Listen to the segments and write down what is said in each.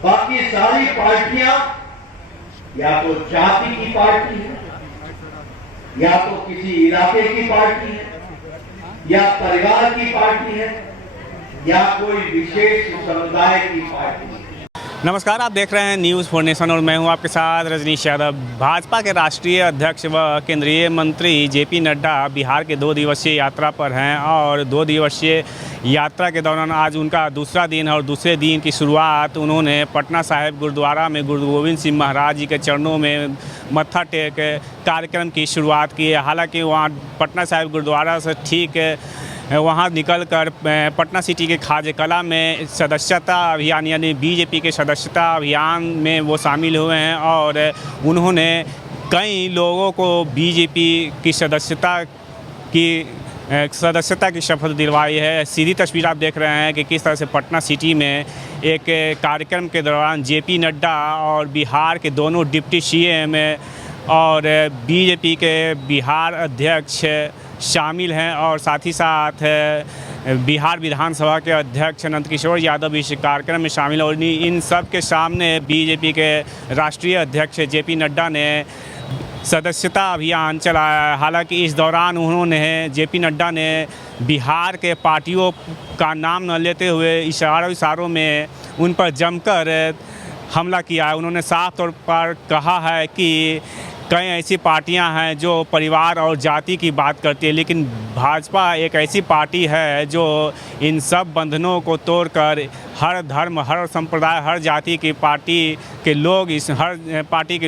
बाकी सारी पार्टियां या तो जाति की पार्टी है, या तो किसी इलाके की पार्टी है, या परिवार की पार्टी है, या कोई विशेष समुदाय की पार्टी है। नमस्कार, आप देख रहे हैं न्यूज़ फॉर नेशन और मैं हूं आपके साथ रजनीश यादव। भाजपा के राष्ट्रीय अध्यक्ष व केंद्रीय मंत्री जेपी नड्डा बिहार के 2 दिवसीय यात्रा पर हैं और 2 दिवसीय यात्रा के दौरान आज उनका दूसरा दिन है और दूसरे दिन की शुरुआत उन्होंने पटना साहिब गुरुद्वारा में गुरु गोविंद सिंह महाराज जी के चरणों में मत्था टेक कार्यक्रम की शुरुआत की है। हालांकि वहाँ पटना साहिब गुरुद्वारा से ठीक वहाँ निकलकर पटना सिटी के खाजे कला में सदस्यता अभियान यानी बीजेपी के सदस्यता अभियान में वो शामिल हुए हैं और उन्होंने कई लोगों को बीजेपी की सदस्यता की शपथ दिलवाई है। सीधी तस्वीर आप देख रहे हैं कि किस तरह से पटना सिटी में एक कार्यक्रम के दौरान जेपी नड्डा और बिहार के दोनों डिप्टी सीएम और बीजेपी के बिहार अध्यक्ष शामिल हैं और साथ ही साथ बिहार विधानसभा के अध्यक्ष नंदकिशोर यादव इस कार्यक्रम में शामिल और इन सब के सामने बीजेपी के राष्ट्रीय अध्यक्ष जेपी नड्डा ने सदस्यता अभियान चलाया। हालांकि इस दौरान उन्होंने जेपी नड्डा ने बिहार के पार्टियों का नाम न लेते हुए इशारों में उन पर जमकर हमला किया है। उन्होंने साफ तौर पर कहा है कि कई ऐसी पार्टियां हैं जो परिवार और जाति की बात करती है, लेकिन भाजपा एक ऐसी पार्टी है जो इन सब बंधनों को तोड़कर हर धर्म, हर संप्रदाय, हर जाति की पार्टी के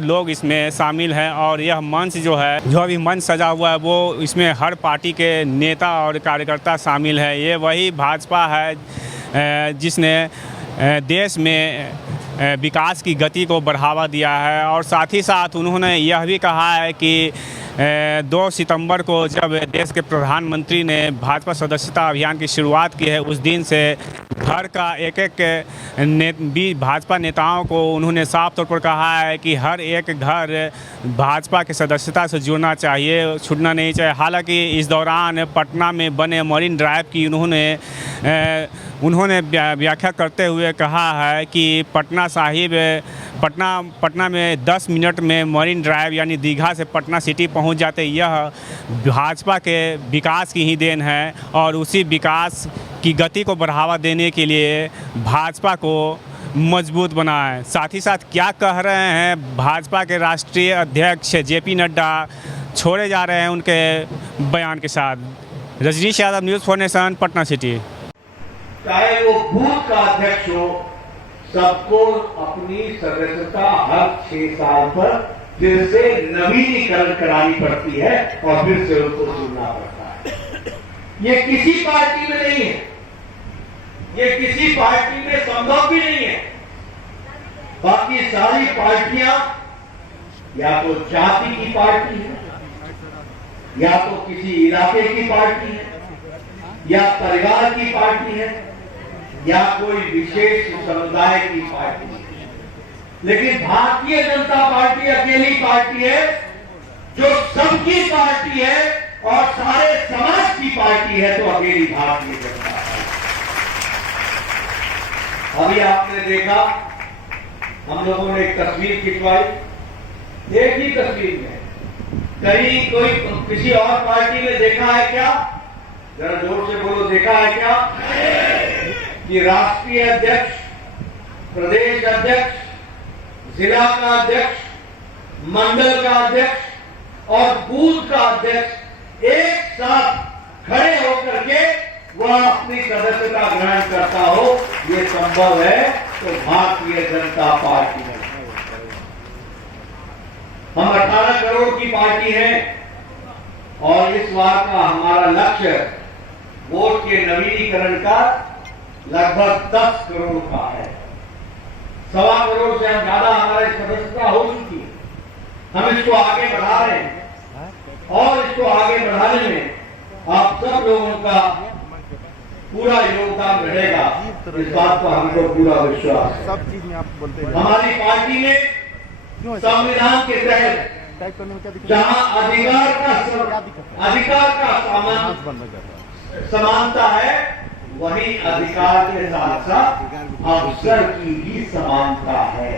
लोग इसमें शामिल हैं। और यह मंच जो है, जो अभी मंच सजा हुआ है, वो इसमें हर पार्टी के नेता और कार्यकर्ता शामिल है। ये वही भाजपा है जिसने देश में विकास की गति को बढ़ावा दिया है। और साथ ही साथ उन्होंने यह भी कहा है कि 2 सितंबर को जब देश के प्रधानमंत्री ने भाजपा सदस्यता अभियान की शुरुआत की है, उस दिन से घर का एक भाजपा नेताओं को उन्होंने साफ तौर पर कहा है कि हर एक घर भाजपा के सदस्यता से जुड़ना चाहिए, छूटना नहीं चाहिए। हालांकि इस दौरान पटना में बने मरीन ड्राइव की उन्होंने व्याख्या करते हुए कहा है कि पटना में 10 मिनट में मरीन ड्राइव यानी दीघा से पटना सिटी पहुंच जाते। यह भाजपा के विकास की ही देन है और उसी विकास की गति को बढ़ावा देने के लिए भाजपा को मजबूत बनाए। साथ ही साथ क्या कह रहे हैं भाजपा के राष्ट्रीय अध्यक्ष जेपी नड्डा, छोड़े जा रहे हैं उनके बयान के साथ। Rajnish Yadav, news for nation, Patna city. चाहे वो बूथ का अध्यक्ष हो, सबको अपनी सदस्यता हर 6 साल पर फिर से नवीनीकरण करानी पड़ती है और फिर से उनको जुड़ना पड़ता है। ये किसी पार्टी में नहीं है, ये किसी पार्टी में संभव भी नहीं है। बाकी सारी पार्टियां या तो जाति की पार्टी है, या तो किसी इलाके की पार्टी है, या परिवार की पार्टी है, या कोई विशेष समुदाय की पार्टी है। लेकिन भारतीय जनता पार्टी अकेली पार्टी है जो सबकी पार्टी है और सारे समाज की पार्टी है, तो अकेली भारतीय जनता पार्टी। अभी आपने देखा, हम लोगों ने एक तस्वीर खिंचवाई, एक ही तस्वीर में कहीं कोई किसी और पार्टी में देखा है क्या? जरा जोर से बोलो, देखा है क्या कि राष्ट्रीय अध्यक्ष, प्रदेश अध्यक्ष, जिला का अध्यक्ष, मंडल का अध्यक्ष और बूथ का अध्यक्ष एक साथ खड़े होकर के वह अपनी सदस्यता ग्रहण करता हो, ये संभव है तो भारतीय जनता पार्टी में। हम 18 करोड़ की पार्टी है और इस बार का हमारा लक्ष्य वोट के नवीनीकरण का लगभग 10 करोड़ का है। 1.25 करोड़ से हम ज्यादा हमारी सदस्यता हो चुकी है। हम इसको आगे बढ़ा रहे हैं और इसको आगे बढ़ाने में आप सब लोगों का पूरा योगदान रहेगा, इस बात का हमको पूरा विश्वास है। सब चीज में आप बोलते हैं हमारी पार्टी में संविधान के तहत जहां अधिकार का समानता है, वहीं अधिकार के साथ साथ अवसर की भी समानता है।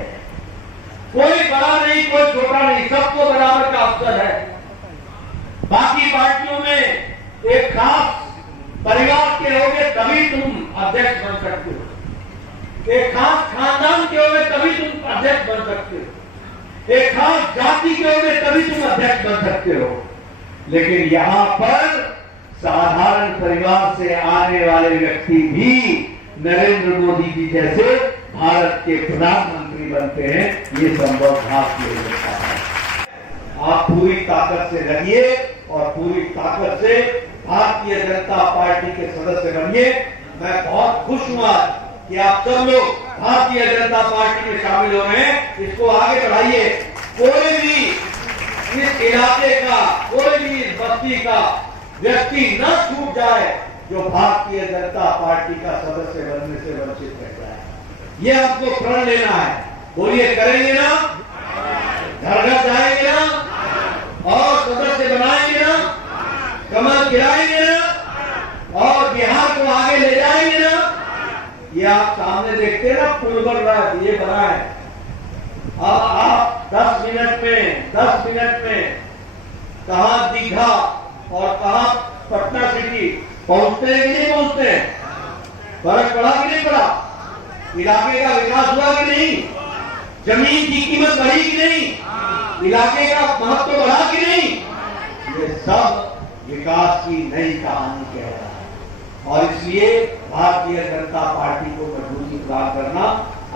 कोई बड़ा नहीं, कोई छोटा नहीं, सबको बराबर का अवसर है। बाकी पार्टियों में एक खास परिवार के होगे तभी तुम अध्यक्ष बन सकते हो, एक खास खानदान के होगे तभी तुम अध्यक्ष बन सकते हो, एक खास जाति के होगे तभी तुम अध्यक्ष बन सकते हो। लेकिन यहां पर साधारण परिवार से आने वाले व्यक्ति भी नरेंद्र मोदी जी जैसे भारत के प्रधानमंत्री बनते हैं, ये संभव भारतीय जनता है। आप पूरी ताकत से लगिए और पूरी ताकत से भारतीय जनता पार्टी के सदस्य बनिए। मैं बहुत खुश हुआ कि आप सब लोग भारतीय जनता पार्टी में शामिल हो रहे हैं। इसको आगे बढ़ाइए। कोई भी इस इलाके का, कोई भी इस बस्ती का व्यक्ति न छूट जाए जो भारतीय जनता पार्टी का सदस्य बनने से वंचित रह जाए। ये आपको प्रण लेना है। बोलिए, करेंगे ना? घर घर जाएंगे ना? और सदस्य बनाएंगे ना? कमल खिलाएंगे ना? और बिहार को आगे ले जाएंगे ना? ये आप सामने देखते हैं ना, पुल बन रहा है, ये बना है। अब आप 10 मिनट में कहां दीघा और कहां पटना सिटी पहुंचते हैं कि नहीं पहुंचते हैं? फर्क पड़ा कि नहीं पड़ा? इलाके का विकास हुआ कि नहीं? जमीन की कीमत बढ़ी कि नहीं? इलाके का महत्व बढ़ा कि नहीं? ये सब विकास की नई कहानी कह रहा है। और इसलिए भारतीय जनता पार्टी को मजबूती प्रदान करना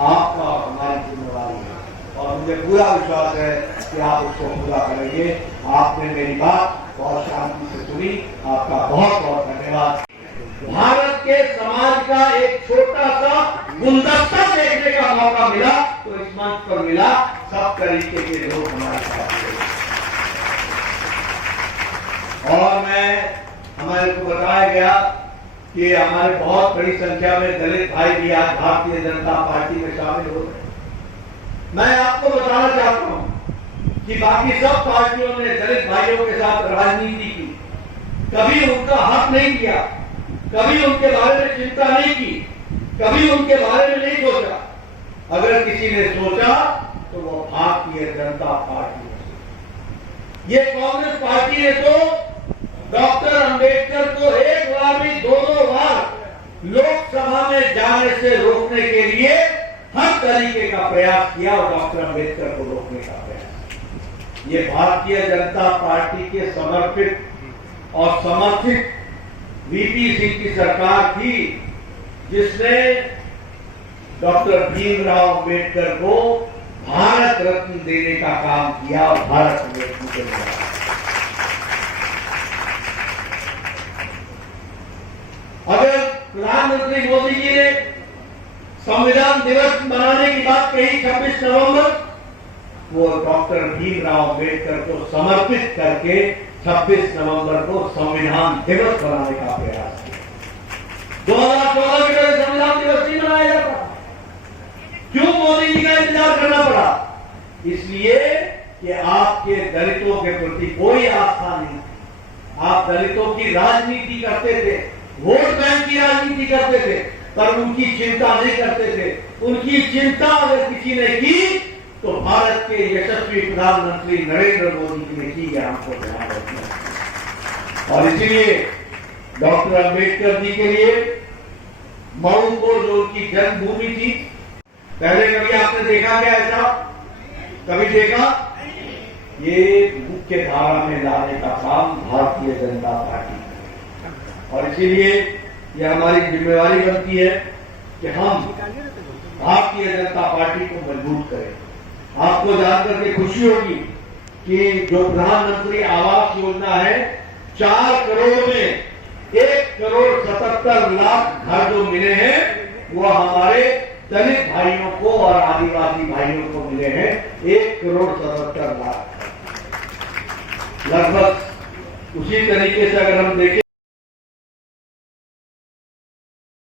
आपका और हमारी जिम्मेवारी है, और मुझे पूरा विश्वास है कि आप उसको पूरा करेंगे। आपने मेरी बात बहुत शांति से सुनी, आपका बहुत बहुत धन्यवाद। भारत के समाज का एक छोटा सा गुलदस्ता देखने का मौका मिला तो इस मंच पर मिला। सब तरीके के लोग हमारे साथ थे। और हमारे को बताया गया कि हमारे बहुत बड़ी संख्या में दलित भाई भी आज भारतीय जनता पार्टी में शामिल हो रहे हैं। मैं आपको बताना चाहता हूं कि बाकी सब पार्टियों ने दलित भाइयों के साथ राजनीति की, कभी उनका हक नहीं किया, कभी उनके बारे में चिंता नहीं की, कभी उनके बारे में नहीं सोचा। अगर किसी ने सोचा तो वो भारतीय जनता पार्टी है। ये कांग्रेस पार्टी ने तो डॉक्टर अंबेडकर को एक बार भी 2-2 बार लोकसभा में जाने से रोकने के लिए हर तरीके का प्रयास किया और डॉक्टर अंबेडकर को रोकने का प्रयास। ये भारतीय जनता पार्टी के समर्पित और समर्थित वीपी सिंह की सरकार थी जिसने डॉक्टर भीमराव अंबेडकर को भारत रत्न देने का काम किया और भारत रत्न को दिया। अगर प्रधानमंत्री मोदी जी ने संविधान दिवस मनाने की बात कही 26 नवंबर, वो डॉक्टर भीमराव अंबेडकर को समर्पित करके 26 नवंबर को संविधान दिवस बनाने का प्रयास किया। 2014 के पहले संविधान दिवस नहीं मनाया जाता। क्यों मोदी जी का इंतजार करना पड़ा? इसलिए कि आपके दलितों के प्रति कोई आस्था नहीं। आप दलितों की राजनीति करते थे, वोट बैंक की राजनीति करते थे, पर उनकी चिंता नहीं करते थे। उनकी चिंता अगर किसी ने की तो भारत के यशस्वी प्रधानमंत्री नरेंद्र मोदी जी ने की, हमको ध्यान रखना। और इसीलिए डॉक्टर अंबेडकर जी के लिए मऊ को जो उनकी जन्मभूमि थी, पहले कभी आपने देखा क्या ऐसा? कभी देखा? ये मुख्य धारा में लाने का काम भारतीय जनता पार्टी है। और इसीलिए ये हमारी जिम्मेवारी बनती है कि हम भारतीय जनता पार्टी को मजबूत करें। आपको जानकर के खुशी होगी कि जो प्रधानमंत्री आवास योजना है, 4 करोड़ में 1,77,00,000 घर जो मिले हैं वो हमारे दलित भाइयों को और आदिवासी भाइयों को मिले हैं। 1,77,00,000 लगभग उसी तरीके से अगर हम देखें